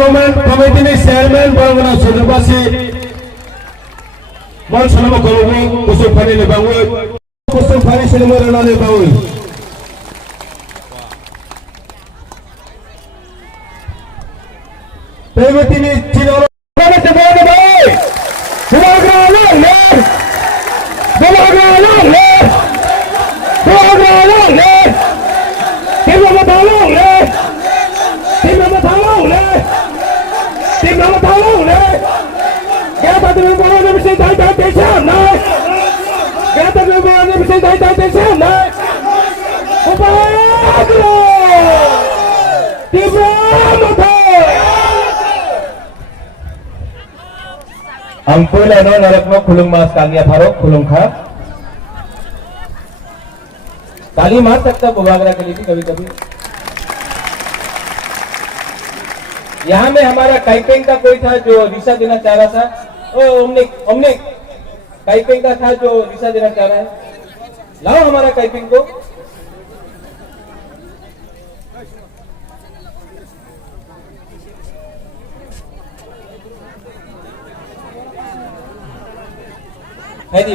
Development कमिटिनि chairman बरगना सोदोबासि मन सलाम गलबो कुसुम फानि लेबावो कुसुम फानि सिनेमा रानानै बावो कमिटिनि Chenab Ampuilano narakmo khulung mas kalia farok khulung खा ताली मार सकता बुबागरा के लिए भी कभी कभी। यहाँ में हमारा काइपेंग का कोई था जो रिसा देना चाह रहा था। ओ ओमनिक काइपेंग का था जो रिसा देना चाह रहा है, लाओ हमारा काइपेंग को। Faidi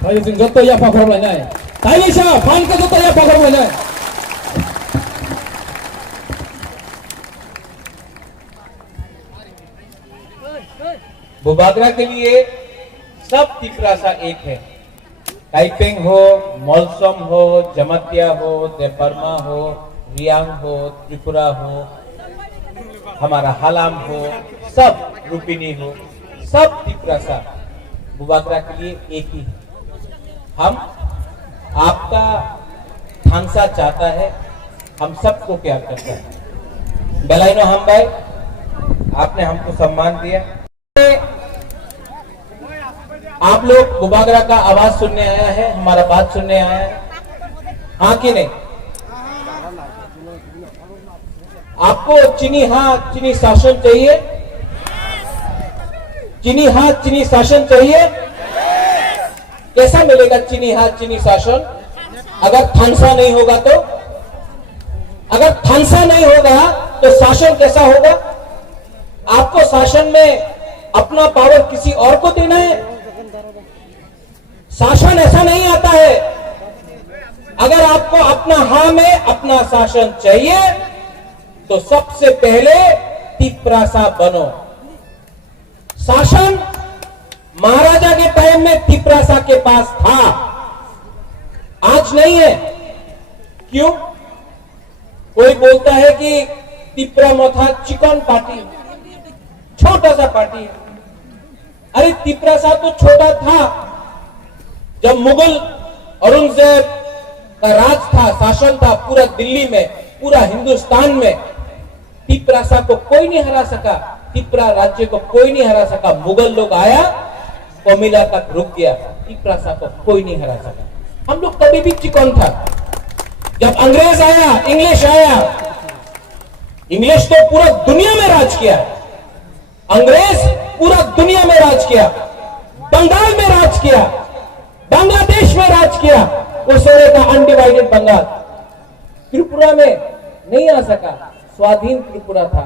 Tayo sing goto ya pakar banyak. Tayo siya, fan ka goto ya pakar banyak. Bubagra के लिए सब तिपरासा एक है। काइपेंग हो, मौलसम हो, जमतिया हो, देपरमा हो, रियांग हो, त्रिपुरा हो, हमारा हलाम हो, सब रूपिनी हो, सब तिपरासा बुबागरा के लिए एक ही है। हम आपका थांगसा चाहता है, हम सबको प्यार करता है। बेलाइनो हम भाई, आपने हमको सम्मान दिया। आप लोग बुबागरा का आवाज सुनने आया है, हमारा बात सुनने आया है, हाँ कि नहीं? आपको चीनी शासन चाहिए? चीनी शासन चाहिए? कैसा मिलेगा चीनी शासन? अगर थांगसा नहीं होगा तो? अगर थांगसा नहीं होगा तो शासन कैसा होगा? आपको शासन में अपना पावर किसी और को देना है? शासन ऐसा नहीं आता है। अगर आपको अपना हाँ में अपना शासन चाहिए तो सबसे पहले तिपरासा बनो। शासन महाराजा के टाइम में तिपरासा के पास था, आज नहीं है। क्यों? कोई बोलता है कि तिपरा मथा चिकन पार्टी, छोटा सा पार्टी है। अरे तिपरासा तो छोटा था जब मुगल औरंगजेब का राज था, शासन था पूरा दिल्ली में, पूरा हिंदुस्तान में। तिपरासा को कोई नहीं हरा सका, तिपरा राज्य को कोई नहीं हरा सका। मुगल लोग आया, कोमिला तक रुक गया, तिपरासा को कोई नहीं हरा सका। हम लोग कभी भी चिकन था। जब अंग्रेज आया, इंग्लिश आया, इंग्लिश तो पूरा दुनिया में राज किया। अंग्रेज पूरा दुनिया में राज किया, बंगाल में राज किया, बांग्लादेश में राज किया, उस समय का अनडिवाइडेड बंगाल। त्रिपुरा में नहीं आ सका, स्वाधीन त्रिपुरा था,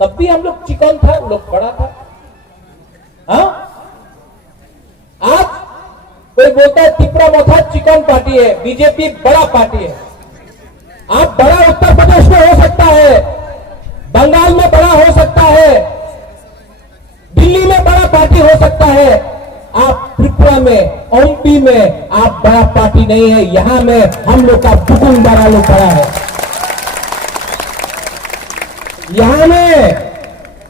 तब भी हम लोग चिकन था, लोग बड़ा था। हाँ, आज कोई बोलता है त्रिपुरा मथा चिकन पार्टी है, बीजेपी बड़ा पार्टी है। आप बड़ा उत्तर प्रदेश में हो सकता है, बंगाल में बड़ा हो सकता है, दिल्ली में बड़ा पार्टी हो सकता है। आप त्रिपुरा में, एमपी में आप बड़ा पार्टी नहीं है। यहां में हम लोग का बुकुम बड़ा लोग बड़ा है।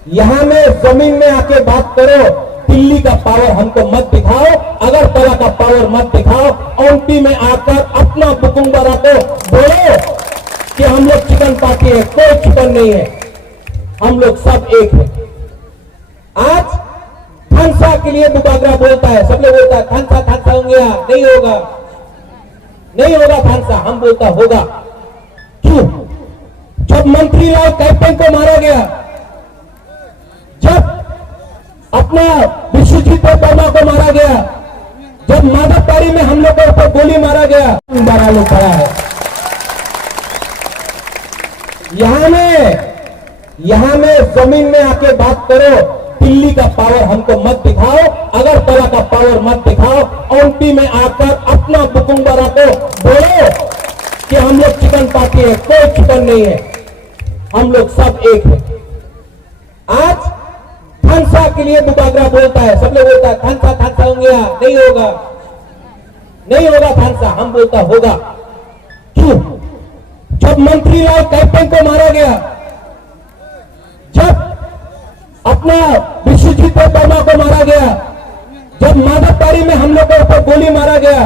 यहां में जमीन में आके बात करो। दिल्ली का पावर हमको मत दिखाओ, अगरतला का पावर मत दिखाओ। एमपी में आकर अपना बुकुम बड़ा को बोलो कि हम लोग चिकन पार्टी है। कोई चिकन नहीं है, हम लोग सब एक है। आज थांगसा के लिए बुबागरा बोलता है, सब लोग बोलता है थांगसा हो गया, नहीं होगा थांगसा। हम बोलता होगा। जब मंत्री लाल कैप्टन को मारा गया, जब अपना विश्वजीत वर्मा को मारा गया, जब माधवपारी में हम लोग के ऊपर गोली मारा गया, 12 लोग खड़ा है। यहां में जमीन में आके बात करो, दिल्ली का पावर हमको मत दिखाओ, अगरतला का पावर मत दिखाओ, एमपी में आकर अपना बुकुंबरा को बोलो कि हम लोग चिकन पार्टी है। कोई चिकन नहीं है, हम लोग सब एक है। आज थानसा के लिए बुबागरा बोलता है, सब लोग बोलता है थानसा होंगे, नहीं होगा थानसा, हम बोलता होगा। क्यों? जब मंत्री लाल कैप्टन को मारा गया, जब अपना विश्वजीत वर्मा को मारा गया, जब माधवपारी में हम लोग के ऊपर गोली मारा गया,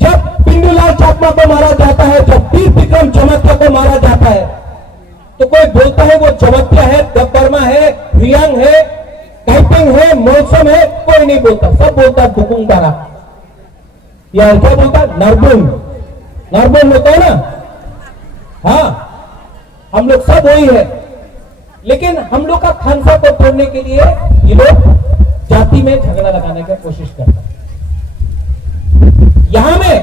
जब पिंडूलाल चाकमा को मारा जाता है, जब वीर विक्रम जमतिया को मारा जाता है, तो कोई बोलता है वो जमतिया है, वर्मा है, रियांग है, कैपिंग है, मौसम है, कोई नहीं बोलता, सब बोलता बुकुंबारा, या क्या बोलता नरबुन होता है ना। हाँ, हम लोग सब वही है, लेकिन हम लोग का खानसा को तोड़ने के लिए ये लोग जाति में झगड़ा लगाने की कोशिश करते हैं। यहां में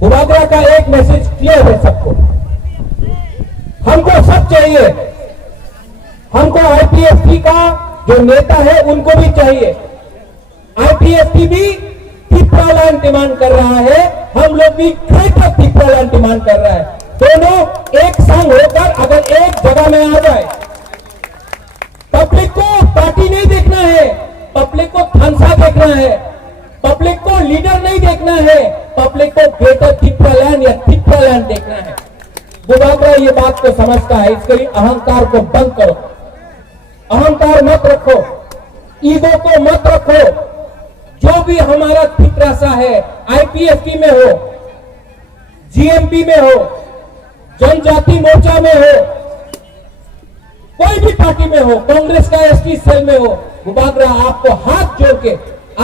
बुबागरा का एक मैसेज क्लियर है सबको, हमको सब चाहिए, हमको आईपीएफटी का जो नेता है उनको भी चाहिए, आईपीएफटी भी त्रिपुरालैंड डिमांड कर रहा है, हम लोग भी ग्रेटर त्रिपुरालैंड डिमांड कर रहा है। दोनों एक संग होकर अगर एक जगह में आ जाए, पब्लिक को पार्टी नहीं देखना है, पब्लिक को थानसा देखना है, पब्लिक को लीडर नहीं देखना है, पब्लिक को ग्रेटर त्रिपुरालैंड या त्रिपुरालैंड देखना है। बुबागरा ये बात को समझता है, इसके लिए अहंकार को बंद करो, अहंकार मत रखो, ईगो को मत रखो। जो भी हमारा थिकरासा है, आईपीएफटी में हो, जीएमपी में हो, जनजाति मोर्चा में हो, कोई भी पार्टी में हो, कांग्रेस का एसटी सेल में हो, बुबागरा आपको हाथ जोड़ के,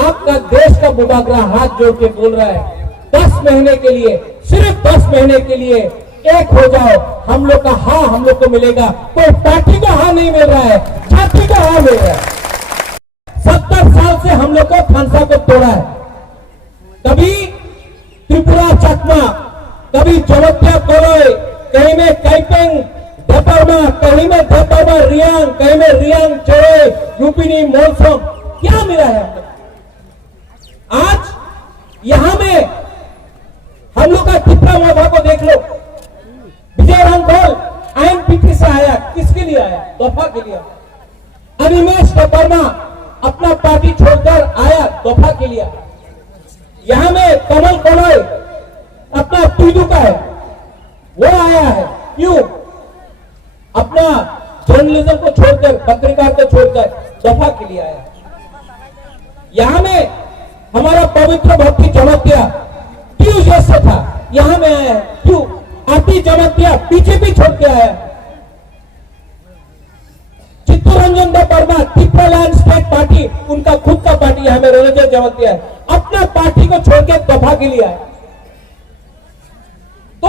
आपका देश का बुबागरा हाथ जोड़ के बोल रहा है, 10 महीने के लिए, सिर्फ 10 महीने के लिए एक हो जाओ, हम लोग का हाँ हम लोग को मिलेगा। कोई पार्टी का हाँ नहीं मिल रहा है, जाति का हाँ मिल रहा है। 70 साल से हम लोग को थानसा को तोड़ा है, कभी त्रिपुरा चकमा, कभी जमतिया कोलोई, कहीं में कैपिंग धपरमा, कहीं में धपरमा रियांग, कहीं में रियांग चोरे, यूपीनी मौसम, क्या मिला है हम लोग। आज यहां में हम लोग का त्रिपुरा मोभा को देख लो, विजय रामघोल आईएनपीटी से आया, किसके लिए आया? तोहफा के लिए। अनिमेश धपरमा अपना पार्टी छोड़कर आया, तोहफा के लिए। यहां में कमल कोलोई अपना तुदू का है, वो आया है, क्यों? अपना जर्नलिज्म को छोड़कर, पत्रकार को छोड़कर दफा के लिए आया। यहां में हमारा पवित्र भक्ति जमतिया ट्यूजडे से था, यहां में आया है, क्यों? आती जमतिया बीजेपी छोड़ के आया। चित्तरंजन वर्मा त्रिपुरालैंड स्टेट पार्टी, उनका खुद का पार्टी यहां में रंजन जमतिया है, अपना पार्टी को छोड़ के दफा के लिए आया। तो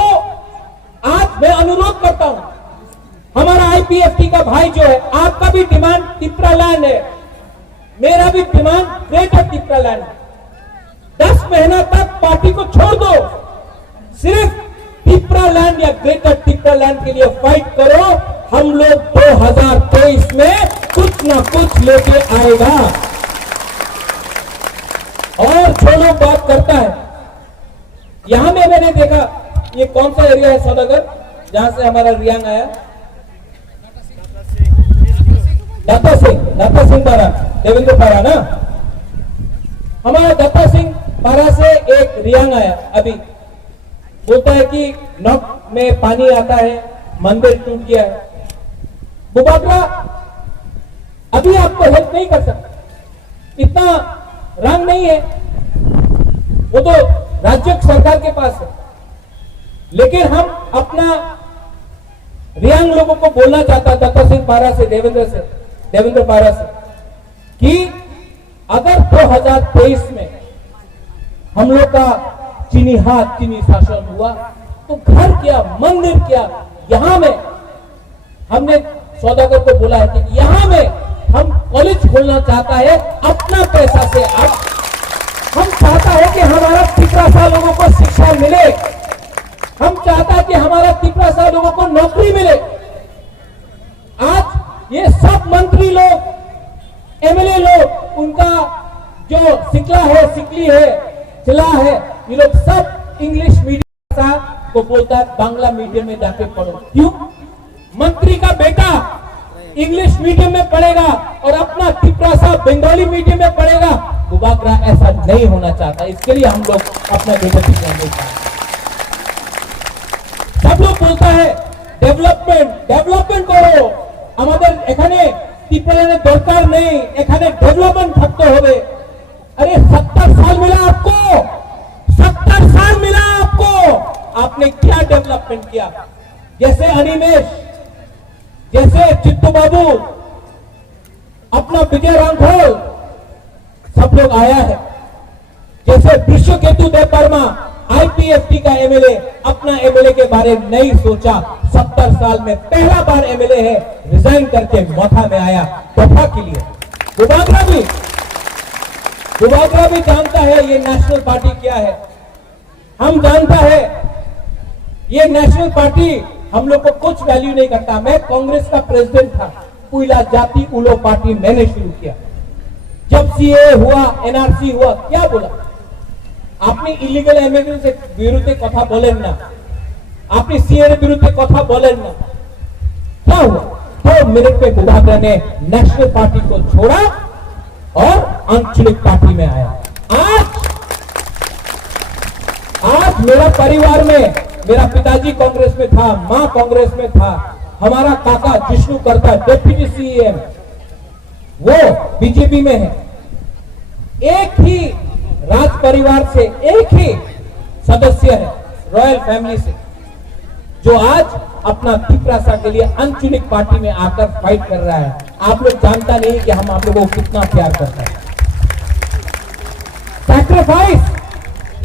आज मैं अनुरोध करता हूं, हमारा आईपीएफटी का भाई जो है, आपका भी डिमांड त्रिपुरालैंड है, मेरा भी डिमांड ग्रेटर त्रिपुरालैंड। 10 महीना तक पार्टी को छोड़ दो, सिर्फ त्रिपुरालैंड या ग्रेटर त्रिपुरालैंड के लिए फाइट करो। हम लोग 2023 में कुछ ना कुछ लेके आएगा। और जो लोग बात करता है, यहां में मैंने देखा, ये कौन सा एरिया है सौदागर, जहां से हमारा रियांग आया? दत्ता सिंह पारा, देवेंद्र पारा ना, हमारा दत्ता सिंह पारा से एक रियांग आया। अभी बोलता है कि नॉक में पानी आता है, मंदिर टूट गया है। बुबागरा अभी आपको हेल्प नहीं कर सकता, इतना रंग नहीं है, वो तो राज्य सरकार के पास है। लेकिन हम अपना रियांग लोगों को बोलना चाहता, दत्ता सिंह पारा से, देवेंद्र पारा से, कि अगर 2023 में हम लोग का चीनी शासन हुआ, तो घर क्या, मंदिर क्या, यहां में हमने सौदागर को बोला है कि यहां में हम कॉलेज खोलना चाहता है अपना पैसा से। अब हम चाहता है कि हमारा तिपरासा लोगों को शिक्षा मिले, हम चाहता है कि हमारा तिपरासा लोगों को नौकरी मिले। आज ये सब मंत्री लोग, एमएलए लोग, उनका जो सिकला है, सिकली है, चिला है, ये लोग सब इंग्लिश मीडियम को बोलता है बांग्ला मीडियम में जाके पढ़ो। क्यों? मंत्री का बेटा इंग्लिश मीडियम में पढ़ेगा और अपना तिपरासा बंगाली मीडियम में पढ़ेगा। बुबागरा ऐसा नहीं होना चाहता, इसके लिए हम लोग अपना बेटा मीडियम में पढ़ा। सब लोग बोलता है डेवलपमेंट करो, আমাদের এখানে ত্রিপুরার দরকার নেই, এখানে डेवलपमेंट থাকতে হবে। अरे 70 साल मिला आपको, 70 साल मिला आपको, आपने क्या डेवलपमेंट किया? जैसे अनिमेश, जैसे चित्तू बाबू, अपना विजय रांघोल, सब लोग आया है। जैसे विश्वकेतु देव वर्मा आईपीएफटी का एमएलए, अपना एमएलए के बारे में नहीं सोचा। 70 साल में पहला बार एमएलए है, रिजाइन करके मोथा में आया दफा के लिए। बुबागरा भी जानता है ये नेशनल पार्टी क्या है। हम जानता है ये नेशनल पार्टी हम लोग को कुछ वैल्यू नहीं करता। मैं कांग्रेस का प्रेसिडेंट था, पुइला जाति उलो पार्टी मैंने शुरू किया। जब सीए हुआ, एनआरसी हुआ, क्या बोला आपने? इलीगल इमिग्रेंट विरुद्ध कथा बोलें ना, आपने सीए विरुद्ध कथा बोलें ना। क्या हुआ? 2 मिनट पे बुबागरा ने नेशनल पार्टी को छोड़ा और आंचलिक पार्टी में आया। आज मेरा परिवार में, मेरा पिताजी कांग्रेस में था, मां कांग्रेस में था, हमारा काका जिष्णु करता डिप्टी सीएम वो बीजेपी में है। एक ही राज परिवार से एक ही सदस्य है, रॉयल फैमिली से, जो आज अपना तिपरासा के लिए अनचुनिक पार्टी में आकर फाइट कर रहा है। आप लोग जानता नहीं कि हम आप लोगों को कितना प्यार करते हैं।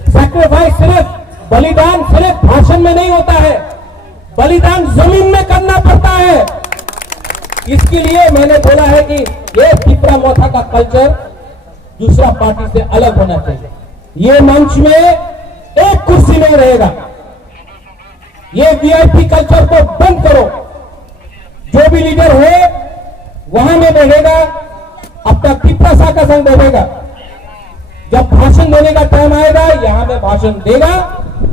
सैक्रिफाइस सिर्फ बलिदान सिर्फ भाषण में नहीं होता है, बलिदान जमीन में करना पड़ता है। इसके लिए मैंने बोला है कि ये तिपरा मोथा का कल्चर दूसरा पार्टी से अलग होना चाहिए। ये मंच में एक कुर्सी नहीं रहेगा। ये वीआईपी कल्चर को बंद करो। जो भी लीडर है वहां में बैठेगा, अपना तिपरासा का संग बैठेगा। जब भाषण देने का टाइम आएगा यहां में भाषण देगा,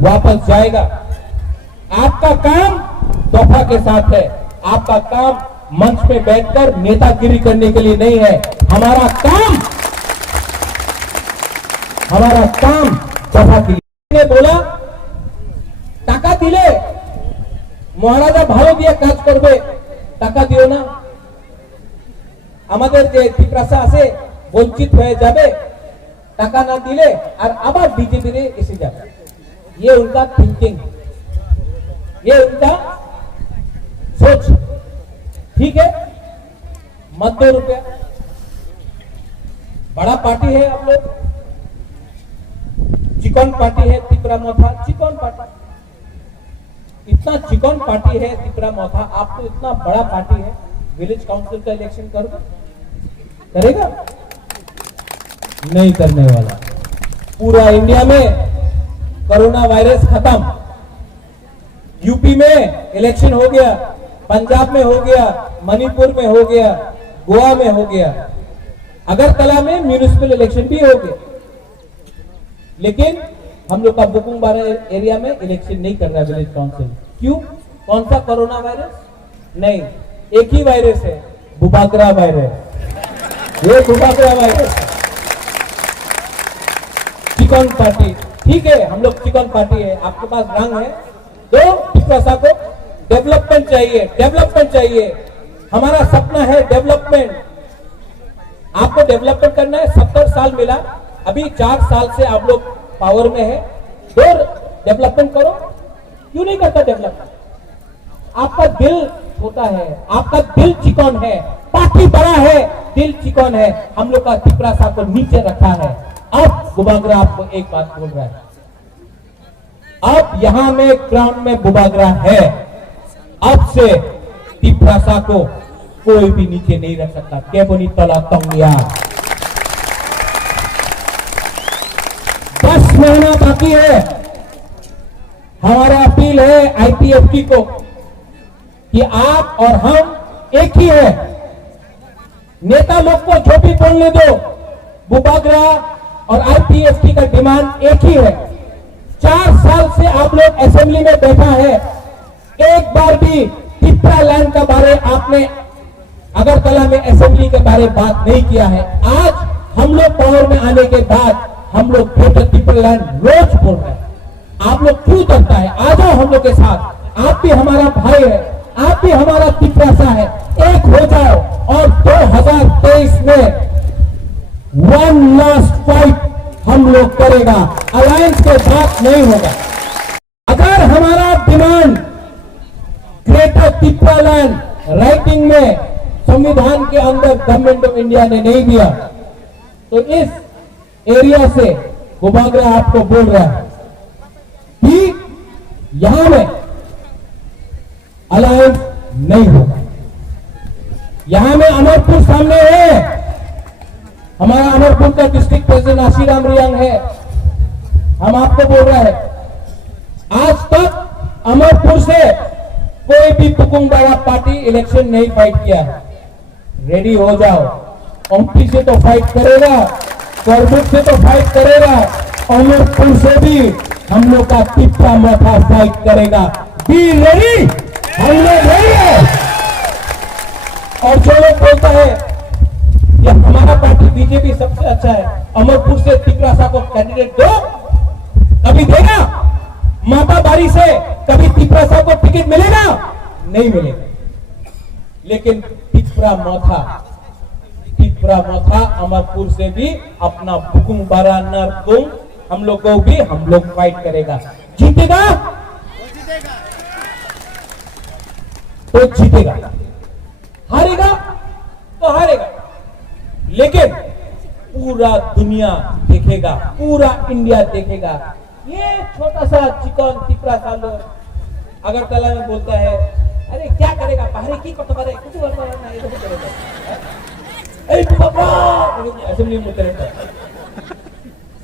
वापस जाएगा। आपका काम दफा के साथ है, आपका काम मंच पे बैठकर नेतागिरी करने के लिए नहीं है। हमारा काम दफा के लिए। बोला টাকা দিলে মহারাজা ভালো দিয়ে কাজ করবে, টাকা দিও না, আমাদের যে তিপরাসা আছে বঞ্চিত হয়ে যাবে, টাকা না দিলে আর আবার বিজেপি এসে যাবে। ये उनका थिंकिंग, ये उनका सोच। ठीक है, मत दो रुपया, बड़ा पार्टी है आप लोग, चिकन पार्टी है तिपरा मोथा, चिकन पार्टी, इतना चिकन पार्टी है तिपरा मोथा। आपको इतना बड़ा पार्टी है, विलेज काउंसिल का इलेक्शन करेगा? नहीं करने वाला। पूरा इंडिया में कोरोना वायरस खत्म, यूपी में इलेक्शन हो गया, पंजाब में हो गया, मणिपुर में हो गया, गोवा में हो गया, अगरतला में म्यूनिसिपल इलेक्शन भी हो गया। लेकिन हम लोग का बुकुंगबारा एरिया में इलेक्शन नहीं कर रहा है विलेज काउंसिल। क्यों? कौन सा कोरोना वायरस? नहीं, एक ही वायरस है, बुबागरा वायरस। ये बुबागरा वायरस है। चिकन पार्टी, ठीक है, हम लोग चिकन पार्टी है, आपके पास रंग है, तो तिपरासा को डेवलपमेंट चाहिए। हमारा सपना है डेवलपमेंट। आपको डेवलपमेंट करना है। 70 साल मिला, अभी 4 साल से आप लोग पावर में है, तो डेवलपमेंट करो। क्यों नहीं करता डेवलपमेंट? आपका दिल छोटा है, आपका दिल चिकन है, पार्टी बड़ा है, दिल चिकन है। हम लोग का तिपरासा को नीचे रखा है। अब बुबागरा आपको एक बात बोल रहा है, अब यहां में ग्राउंड में बुबागरा है, अब से तिप्रासा को कोई भी नीचे नहीं रख सकता। केबोनी तला तंगिया 10 महीना बाकी है। हमारा अपील है आईपीएफटी को कि आप और हम एक ही है। नेता लोग को जो भी बोलने दो, बुबागरा और आईपीएफटी का डिमांड एक ही है। 4 साल से आप लोग असेंबली में बैठा है, एक बार भी तिप्रा लैंड का बारे आपने अगरतला में असेंबली के बारे बात नहीं किया है। आज हम लोग पावर में आने के बाद हम लोग ग्रेटर तिप्रा लैंड रोज बोल रहे हैं। आप लोग क्यों डरता है? आ जाओ हम लोग के साथ, आप भी हमारा भाई है, आप भी हमारा तिप्रासा है, एक हो जाओ और 2023 में वन लास्ट फाइट हम लोग करेगा। अलायंस के साथ नहीं होगा। अगर हमारा demand greater Tipra land writing में संविधान के अंदर गवर्नमेंट ऑफ इंडिया ने नहीं दिया, तो इस एरिया से बुबागरा आपको बोल रहा है कि यहां में अलायंस नहीं होगा। यहां में अमरपुर सामने है, हमारा अमरपुर का डिस्ट्रिक्ट प्रेसिडेंट आशीराम रियांग है। हम आपको बोल रहे हैं, आज तक अमरपुर से कोई भी पुकुंगबाड़ा पार्टी इलेक्शन नहीं फाइट किया है। रेडी हो जाओ। ओमपी से तो फाइट करेगा, करबुक से तो फाइट करेगा, अमरपुर से भी हम लोग का तिप्रा मोथा फाइट करेगा। बी रेडी, हम लोग रेडी है। और जो लोग बोलता है कि हमारा पार्टी बीजेपी सबसे अच्छा है, अमरपुर से तिप्रासा को कैंडिडेट दो, कभी देगा? माता बारी से कभी तिप्रासा को टिकट मिलेगा? नहीं मिलेगा। लेकिन तिप्रा मोथा अमरपुर से भी अपना बुकुंग बारा नरकुंग हम लोग को भी हम लोग फाइट करेगा। जीतेगा तो जीतेगा, हारेगा तो हारेगा, लेकिन पूरा दुनिया देखेगा, पूरा इंडिया देखेगा। ये छोटा सा चिकन तिप्रासा लोग अगरतला में बोलता है, अरे क्या करेगा बाहरी की कुछ करना ये तो करेगा। असेंबली में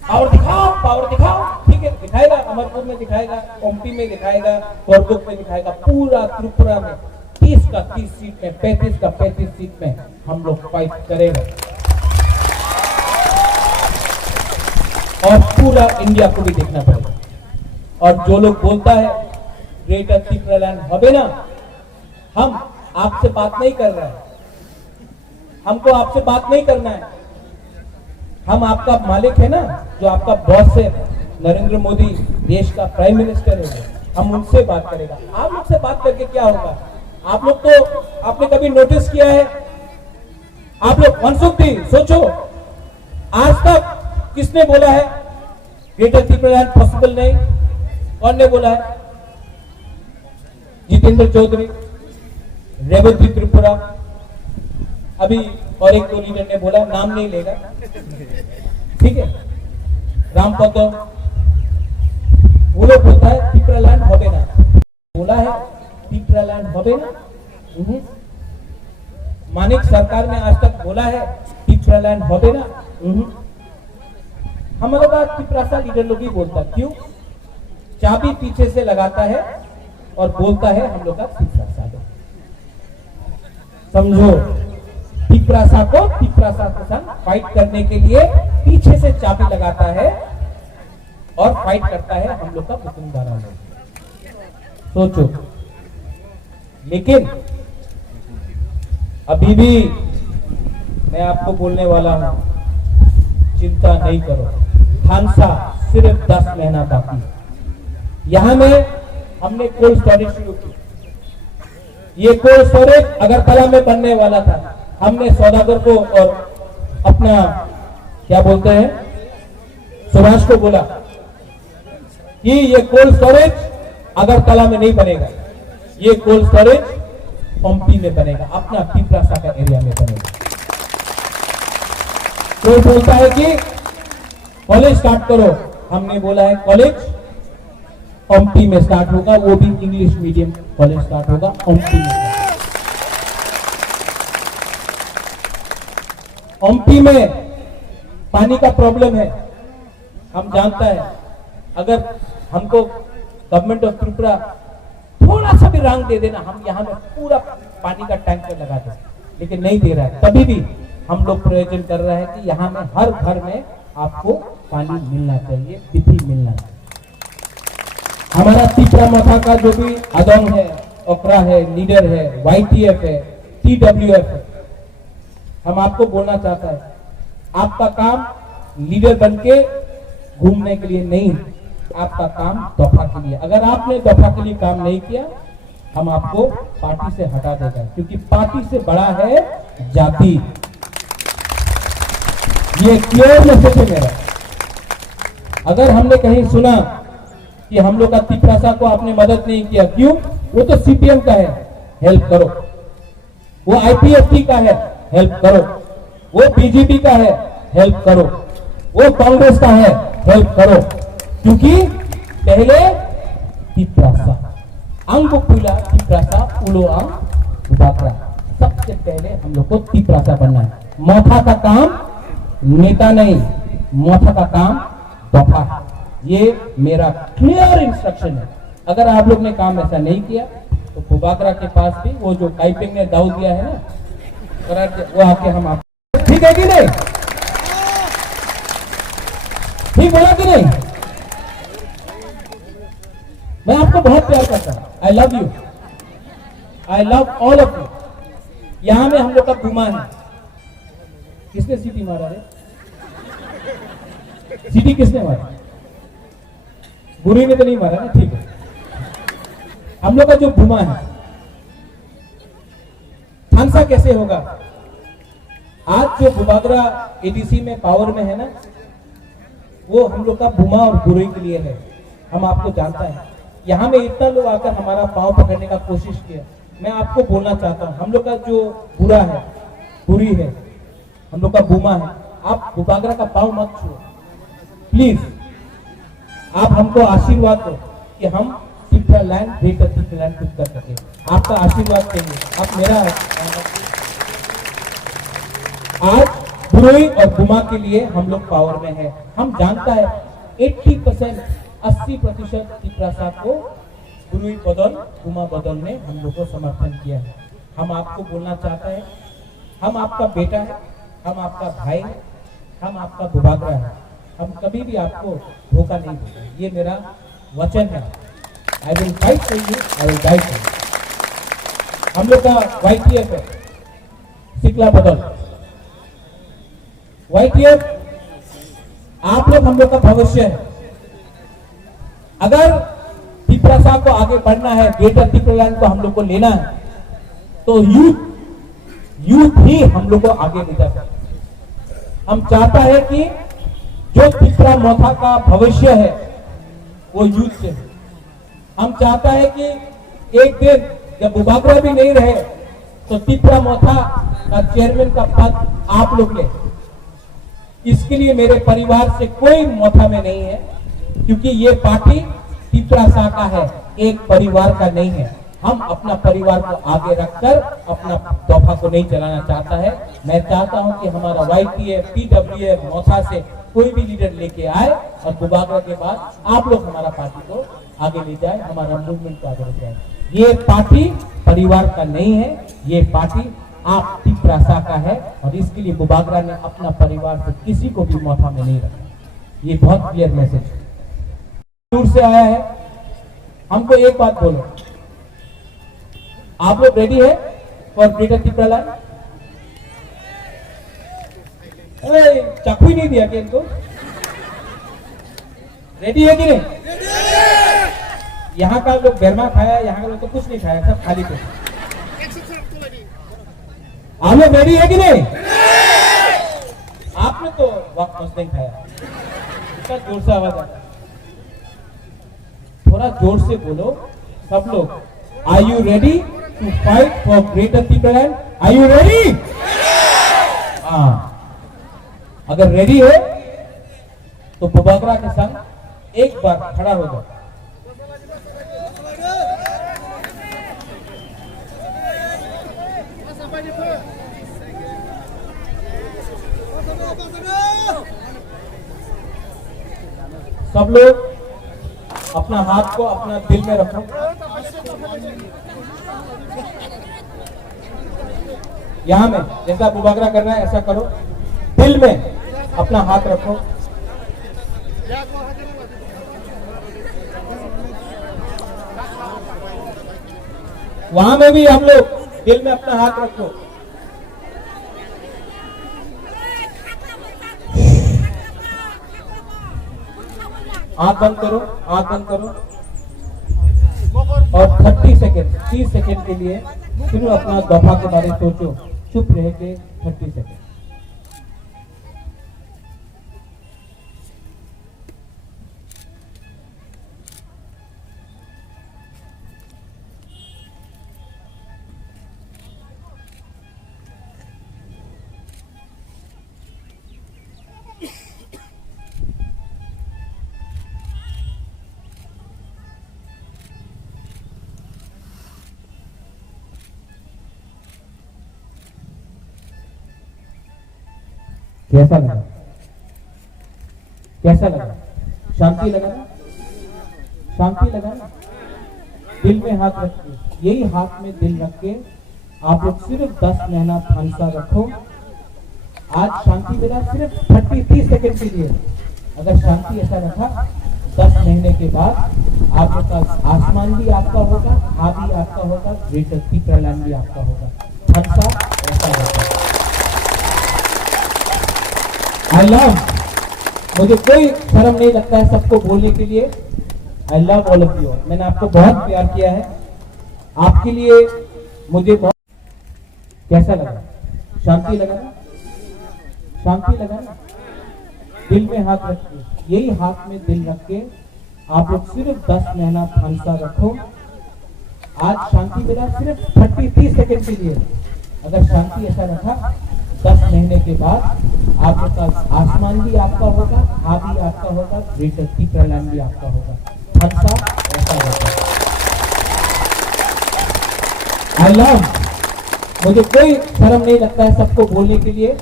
पावर दिखाओ, ठीक है दिखाएगा, अमरपुर में दिखाएगा, ओमपी में दिखाएगा, करबुक में दिखाएगा, पूरा त्रिपुरा में 30 का 30 सीट में, 35 का 35 सीट में हम लोग फाइट करेंगे और पूरा इंडिया को भी देखना पड़ेगा। और जो लोग बोलता है ग्रेटर तिप्रा लैंड होबे ना, हम आपसे बात नहीं कर रहे हैं, हमको आपसे बात नहीं करना है। हम आपका मालिक है ना, जो आपका बॉस है, नरेंद्र मोदी देश का प्राइम मिनिस्टर है, हम उनसे बात करेगा। आप लोग से बात करके क्या होगा? आप लोग तो आपने कभी नोटिस किया है? आप लोग मनसुखी सोचो, आज तक किसने बोला है ग्रेटर तिप्रा लैंड पॉसिबल नहीं? कौन ने बोला है? जितेंद्र चौधरी, रेवती त्रिपुरा, अभी और एक दो लीडर ने बोला, नाम नहीं लेगा, ठीक है, रामपद, वो लोग बोलता है तिप्रा लैंड होबे ना, बोला है तिप्रा लैंड होबे ना। मानिक सरकार ने आज तक बोला है तिप्रा लैंड होबे ना। हम लोग का तिप्रासा लीडर लोग ही बोलता, क्यों? चाबी पीछे से लगाता है और बोलता है हम लोग का तिप्रासा दो। समझो, तिप्रासा के साथ फाइट करने के लिए पीछे से चाबी लगाता है और फाइट करता है हम लोग का बुकुंगबारा लोग। सोचो, लेकिन अभी भी मैं आपको बोलने वाला हूं, चिंता नहीं करो, खानसा सिर्फ 10 महीना बाकी है। यहां में हमने कोल्ड स्टोरेज शुरू की, ये कोल्ड स्टोरेज अगरतला में बनने वाला था। हमने सौदागर को और अपना क्या बोलते हैं सुभाष को बोला कि ये कोल्ड स्टोरेज अगरतला में नहीं बनेगा, ये कोल्ड स्टोरेज ओमपी में बनेगा, अपना तिप्रासा का एरिया में बनेगा। कोई बोलता है कि कॉलेज स्टार्ट करो, हमने बोला है कॉलेज ओमटी में स्टार्ट होगा, वो भी इंग्लिश मीडियम कॉलेज स्टार्ट होगा ओमटी में। ओमटी में पानी का प्रॉब्लम है, हम जानता है। अगर हमको गवर्नमेंट ऑफ त्रिपुरा थोड़ा सा भी रंग दे देना, हम यहाँ में पूरा पानी का टैंकर लगा दें, लेकिन नहीं दे रहा है। तभी भी हम लोग प्रयोजन कर रहे हैं कि यहाँ में हर घर में आपको पानी मिलना चाहिए, बिथी मिलना चाहिए। हमारा तिपरा मोथा का जो भी अदोंग है, ओकरा है, लीडर है, YTF है, TWF है, हम आपको बोलना चाहता है, आपका काम लीडर बनके घूमने के लिए नहीं, आपका काम दफा के लिए। अगर आपने दफा के लिए काम नहीं किया, हम आपको पार्टी से हटा देगा, क्योंकि पार्टी से बड़ा है जाति। ये क्लियर मैसेज है मेरा। अगर हमने कहीं सुना कि हम लोग का तिपरासा को आपने मदद नहीं किया, क्यों? वो तो CPM का है, हेल्प करो। वो IPFT का है, हेल्प करो। वो BJP का है, हेल्प करो। वो कांग्रेस का है, हेल्प करो। क्योंकि पहले तिपरासा अंगपुला तिपरासा उलो अंग बाकरा, सबसे पहले हम लोग को तिपरासा बनना है। मोथा का काम नेता नहीं, मोथा का काम दफा है। ये मेरा क्लियर इंस्ट्रक्शन है। अगर आप लोग ने काम ऐसा नहीं किया तो बुबाकरा के पास भी वो जो काइपिंग ने दाव दिया है ना, वो आके हम आप, ठीक है कि नहीं? ठीक बोला कि नहीं? मैं आपको बहुत प्यार करता हूं। I love you, I love all of you. यहां में हम लोग का घुमा है। किसने सीटी मारा रे? सीटी किसने मारा? बुरी ने तो नहीं मारा ना, ठीक है। हम लोग का जो घुमा है, थानसा कैसे होगा? आज जो बुबागरा ADC में पावर में है ना, वो हम लोग का बुमा और बुरी के लिए है। हम आपको जानता है, यहाँ में इतना लोग आकर हमारा पांव पकड़ने का कोशिश किया। मैं आपको बोलना चाहता हूँ, हम लोग का जो बुरा है, बुरी है, हम लोग का बुमा है, आप बुबागरा का पांव मत छुओ प्लीज। आप हमको आशीर्वाद दो कि हम Tipra land greater Tipra land कुछ कर सके। आपका आशीर्वाद चाहिए, आप मेरा आज बुरोई और बुमा के लिए हम लोग पावर में है। हम जानता है 80% तिपरासा को बुरुई बदल बुमा बदल ने हम लोग को समर्थन किया है। हम आपको बोलना चाहते हैं, हम आपका बेटा है, हम आपका भाई है, हम आपका बुबागरा है। हम कभी भी आपको धोखा नहीं देंगे, ये मेरा वचन है। I will fight for you, I will die for you. हम लोग का YTF है, सिकला बदल। YTF आप लोग हम लोग का भविष्य है। अगर तिपरासा को आगे बढ़ना है, ग्रेटर तिपरा लैंड को हम लोग को लेना है, तो यूथ ही हम लोग को आगे ले जा सकते। हम चाहता है कि जो तिपरा मोथा का भविष्य है वो यूथ से है। हम चाहता है कि एक दिन जब बुबागरा भी नहीं रहे तो तिपरा मोथा का चेयरमैन का पद आप लोग ले। इसके लिए मेरे परिवार से कोई मोथा में नहीं है, क्योंकि ये पार्टी तिपरासा का है, एक परिवार का नहीं है। हम अपना परिवार को आगे रखकर अपना दफा को नहीं चलाना चाहता है। मैं चाहता हूं कि हमारा YTF, TWF, मोथा से कोई भी लीडर लेके आए और बुबागरा के बाद आप लोग हमारा पार्टी को आगे ले जाए, हमारा मूवमेंट को आगे ले जाए। ये पार्टी परिवार का नहीं है, ये पार्टी आप तिपरासा का है, और इसके लिए बुबागरा ने अपना परिवार से किसी को भी मोथा में नहीं रखा। ये बहुत क्लियर मैसेज है। दूर से आया है, हमको एक बात बोलो, आप लोग रेडी है फॉर ग्रेटर तिपरा लैंड? चाकू ही नहीं दिया क्या इनको? रेडी है कि नहीं? यहाँ का लोग बेरमा खाया, यहाँ का लोग तो कुछ नहीं खाया, सब खाली पे। आप लोग रेडी है कि नहीं? आपने तो वक्त मस्त नहीं खाया। इतना जोर से आवाज आता, थोड़ा जोर से बोलो सब लोग। Are you ready to fight for greater Tipra land? Are you ready? हाँ, अगर रेडी है तो बुबागरा के संग एक बार खड़ा हो जाओ। सब लोग अपना हाथ को अपना दिल में रखो। यहां में जैसा मुबागरा कर रहा है ऐसा करो, दिल में अपना हाथ रखो। वहां में भी हम लोग दिल में अपना हाथ रखो। आंख बंद करो, आंख बंद करो और 30 सेकेंड 30 सेकेंड के लिए फिर अपना दफा के बारे में सोचो, चुप रह के 30 सेकेंड। कैसा लगा? कैसा लगा? शांति लगा ना? शांति लगा ना? दिल में हाथ रखिए, यही हाथ में दिल रख के आप लोग सिर्फ 10 महीना फंसा रखो। आज शांति मिला सिर्फ 30 सेकेंड के लिए। अगर शांति ऐसा रखा 10 महीने के बाद आपका आसमान भी आपका होगा, हाँ भी आपका होगा, ग्रेटर तिप्रालैंड भी आपका होगा। फंसा ऐसा होगा। आई लव, मुझे कोई शर्म नहीं लगता है सबको बोलने के लिए। I love all of you. मैंने आपको बहुत प्यार किया है, आपके लिए मुझे बहुत। कैसा लगा? शांति लगा ना? शांति लगा ना? दिल में हाथ रखिए, यही हाथ में दिल रख के आप लोग सिर्फ 10 महीना फंसा रखो। आज शांति मिला सिर्फ 30 सेकेंड के लिए। अगर शांति ऐसा रखा 10 महीने के बाद आपका आसमान भी आपका होगा, हाँ भी आपका होगा, ग्रेटर तिप्रालैंड भी आपका होगा। फंसा ऐसा होगा। आई लव, मुझे कोई शर्म नहीं लगता है सबको बोलने के लिए।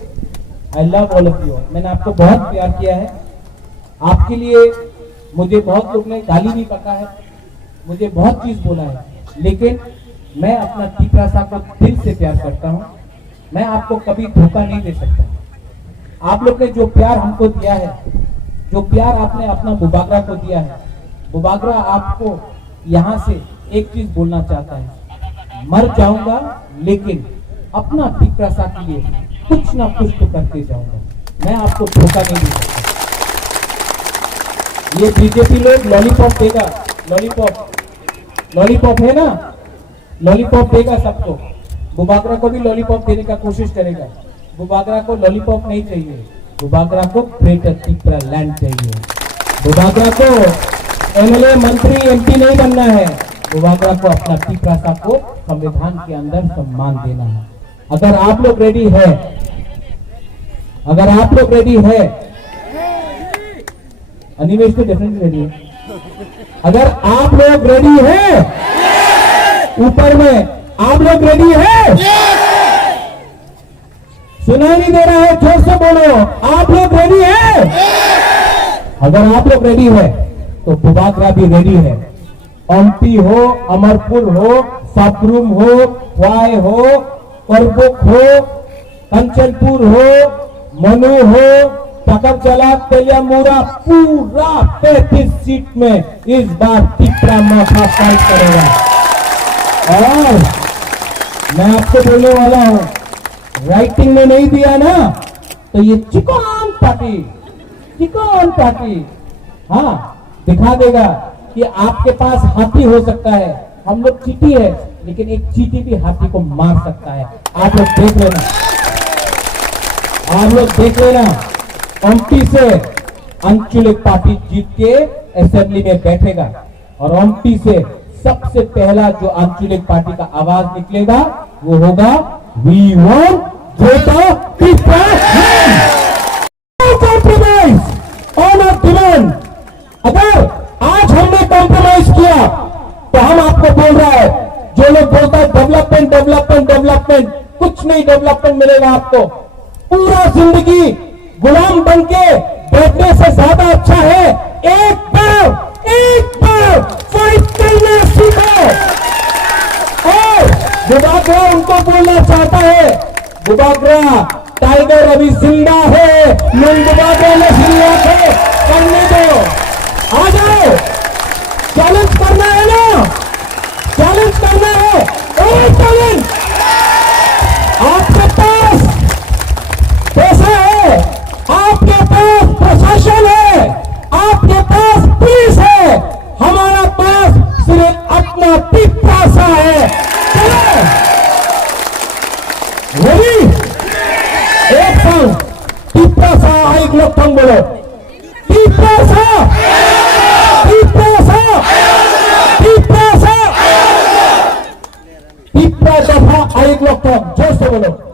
I love all of you. मैंने आपको बहुत प्यार किया है, आपके लिए मुझे बहुत लोग ने गाली भी पका है, मुझे बहुत चीज बोला है, लेकिन मैं अपना तिप्रा सा को दिल से प्यार करता हूँ। मैं आपको कभी धोखा नहीं दे सकता। आप लोग ने जो प्यार हमको दिया है, जो प्यार आपने अपना मुबागरा को दिया है, मुबागरा आपको यहाँ से एक चीज बोलना चाहता है, मर जाऊंगा लेकिन अपना तिप्रा सा के लिए कुछ ना कुछ तो करते जाऊंगा। मैं आपको धोखा नहीं दे सकता। ये बीजेपी लोग लॉलीपॉप देगा, लॉलीपॉप है ना, लॉलीपॉप देगा सबको। मुबागरा को भी लॉलीपॉप देने का कोशिश करेगा। मुबागरा को लॉलीपॉप नहीं चाहिए, मुबागरा को ग्रेटर तिप्रालैंड चाहिए। मुबागरा को एमएलए मंत्री एमपी नहीं बनना है, मुबागरा को अपना तिप्रा सा को संविधान के अंदर सम्मान देना है। अगर आप लोग रेडी है, अगर आप लोग रेडी है, अनिमेश तो डेफिनेटली रेडी है। अगर आप लोग रेडी है, ऊपर में आप लोग रेडी है? सुनाई नहीं दे रहा है, जोर से बोलो। आप लोग रेडी है? अगर आप लोग रेडी है तो मुबागरा भी रेडी है। ओमपी हो, अमरपुर हो, सापरूम हो, वाय हो, करबुक हो, कंचनपुर हो, मनु हो, टकरचला, तेलियामुरा, पूरा 33 सीट में इस बार तिप्रा माथा फाइट करेगा। और मैं आपको बोलने वाला हूं, राइटिंग में नहीं दिया ना तो ये चिकन पार्टी हाँ दिखा देगा कि आपके पास हाथी हो सकता है। हम लोग चीटी है, लेकिन एक चीटी भी हाथी को मार सकता है। आप लोग देख लेना, आप लोग देख लेना। ओमपी से आंचलिक पार्टी जीत के असेंबली में बैठेगा और ओमपी से सबसे पहला जो आंचलिक पार्टी का आवाज निकलेगा वो होगा we want greater Tipraland. Compromise on our demand. अगर आज हमने कॉम्प्रोमाइज किया तो हम आपको बोल रहा है, जो लोग बोलता है डेवलपमेंट डेवलपमेंट डेवलपमेंट, कुछ नहीं डेवलपमेंट मिलेगा आपको। पूरा जिंदगी गुलाम बन के बैठने से ज्यादा अच्छा है एक गुबागरा टाइगर अभी जिंदा है, गुबागरा ने जिंदा है, करने दो, आ जाओ, चैलेंज करना है ना, चैलेंज करना है, चैलेंज, आपके पास पैसा है, आपके पास प्रशासन है, आपके पास पुलिस है, हमारा पास सिर्फ अपना पिपासा है। चलो रेडी, एक संग पिपासा एक लोग संग बोलो, पिपासा पिपासा पिपासा पिपा दफा एक लोग जोर से बोलो।